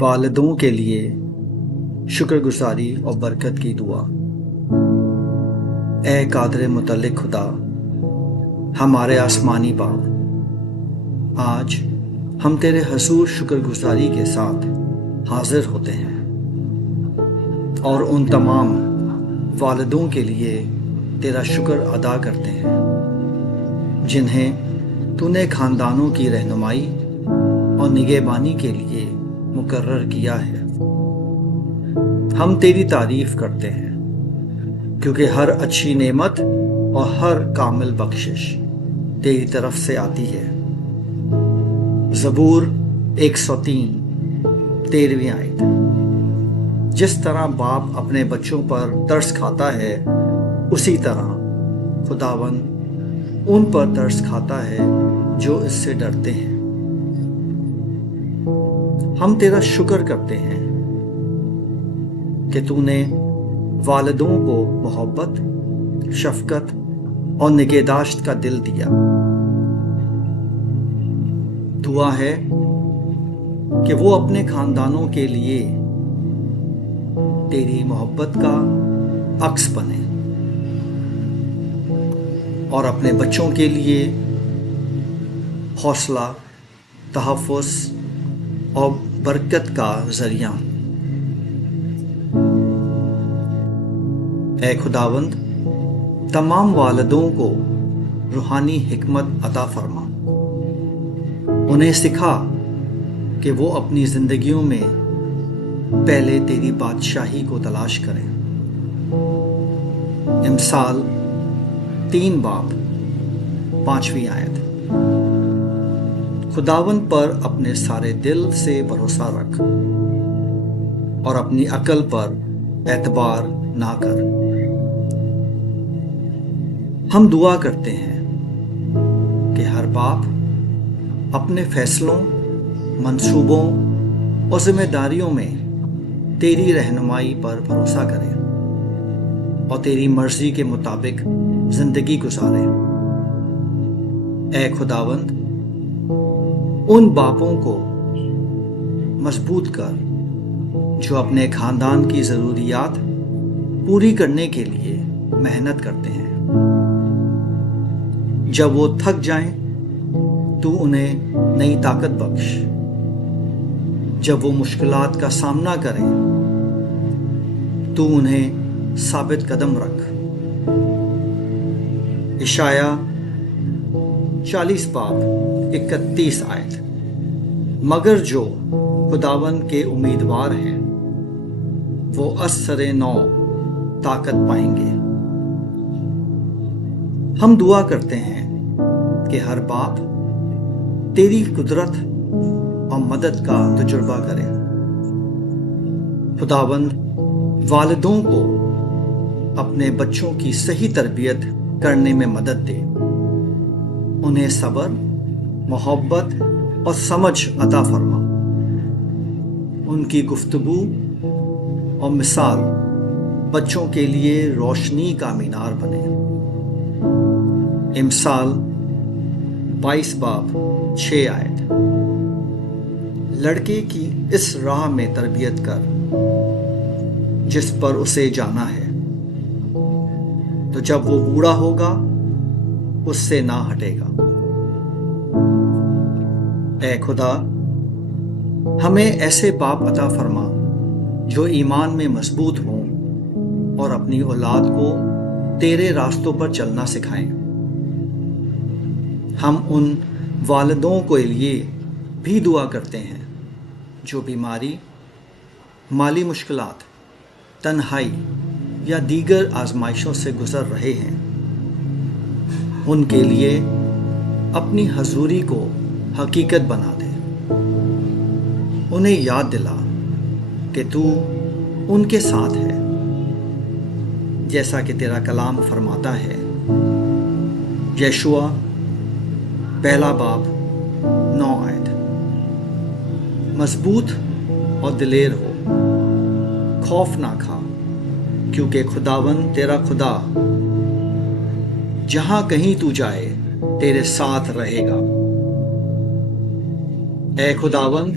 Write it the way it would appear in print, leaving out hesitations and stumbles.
والدوں کے لیے شکر گزاری اور برکت کی دعا۔ اے قادر متعلق خدا، ہمارے آسمانی باپ، آج ہم تیرے حضور شکر گزاری کے ساتھ حاضر ہوتے ہیں اور ان تمام والدوں کے لیے تیرا شکر ادا کرتے ہیں جنہیں تو نے خاندانوں کی رہنمائی اور نگہبانی کے لیے مقرر کیا ہے۔ ہم تیری تعریف کرتے ہیں کیونکہ ہر اچھی نعمت اور ہر کامل بخشش تیری طرف سے آتی ہے۔ زبور 103 13ویں آیت۔ جس طرح باپ اپنے بچوں پر ترس کھاتا ہے، اسی طرح خداوند ان پر ترس کھاتا ہے جو اس سے ڈرتے ہیں۔ ہم تیرا شکر کرتے ہیں کہ تو نے والدوں کو محبت، شفقت اور نگہداشت کا دل دیا۔ دعا ہے کہ وہ اپنے خاندانوں کے لیے تیری محبت کا عکس بنے اور اپنے بچوں کے لیے حوصلہ، تحفظ اور برکت کا ذریعہ۔ اے خداوند، تمام والدوں کو روحانی حکمت عطا فرما۔ انہیں سکھا کہ وہ اپنی زندگیوں میں پہلے تیری بادشاہی کو تلاش کریں۔ امثال 3:5 آیت۔ خداوند پر اپنے سارے دل سے بھروسہ رکھ اور اپنی عقل پر اعتبار نہ کر۔ ہم دعا کرتے ہیں کہ ہر باپ اپنے فیصلوں، منصوبوں اور ذمہ داریوں میں تیری رہنمائی پر بھروسہ کرے اور تیری مرضی کے مطابق زندگی گزارے۔ اے خداوند، ان باپوں کو مضبوط کر جو اپنے خاندان کی ضروریات پوری کرنے کے لیے محنت کرتے ہیں۔ جب وہ تھک جائیں تو انہیں نئی طاقت بخش۔ جب وہ مشکلات کا سامنا کریں تو انہیں ثابت قدم رکھ۔ اشعیاء 40:31 آیت۔ مگر جو خداوند کے امیدوار ہیں وہ ازسر نو طاقت پائیں گے۔ ہم دعا کرتے ہیں کہ ہر باپ تیری قدرت اور مدد کا تجربہ کرے۔ خداوند والدوں کو اپنے بچوں کی صحیح تربیت کرنے میں مدد دے۔ انہیں صبر، محبت اور سمجھ عطا فرما۔ ان کی گفتگو اور مثال بچوں کے لیے روشنی کا مینار بنے۔ امثال 22:6 آیت۔ لڑکے کی اس راہ میں تربیت کر جس پر اسے جانا ہے، تو جب وہ بوڑھا ہوگا اس سے نہ ہٹے گا۔ اے خدا، ہمیں ایسے باپ عطا فرما جو ایمان میں مضبوط ہوں اور اپنی اولاد کو تیرے راستوں پر چلنا سکھائیں۔ ہم ان والدوں کے لیے بھی دعا کرتے ہیں جو بیماری، مالی مشکلات، تنہائی یا دیگر آزمائشوں سے گزر رہے ہیں۔ ان کے لیے اپنی حضوری کو حقیقت بنا دے۔ انہیں یاد دلا کہ تو ان کے ساتھ ہے، جیسا کہ تیرا کلام فرماتا ہے۔ یشوع 1:9 آیت۔ مضبوط اور دلیر ہو، خوف نہ کھا، کیونکہ خداوند تیرا خدا جہاں کہیں تو جائے تیرے ساتھ رہے گا۔ اے خداوند،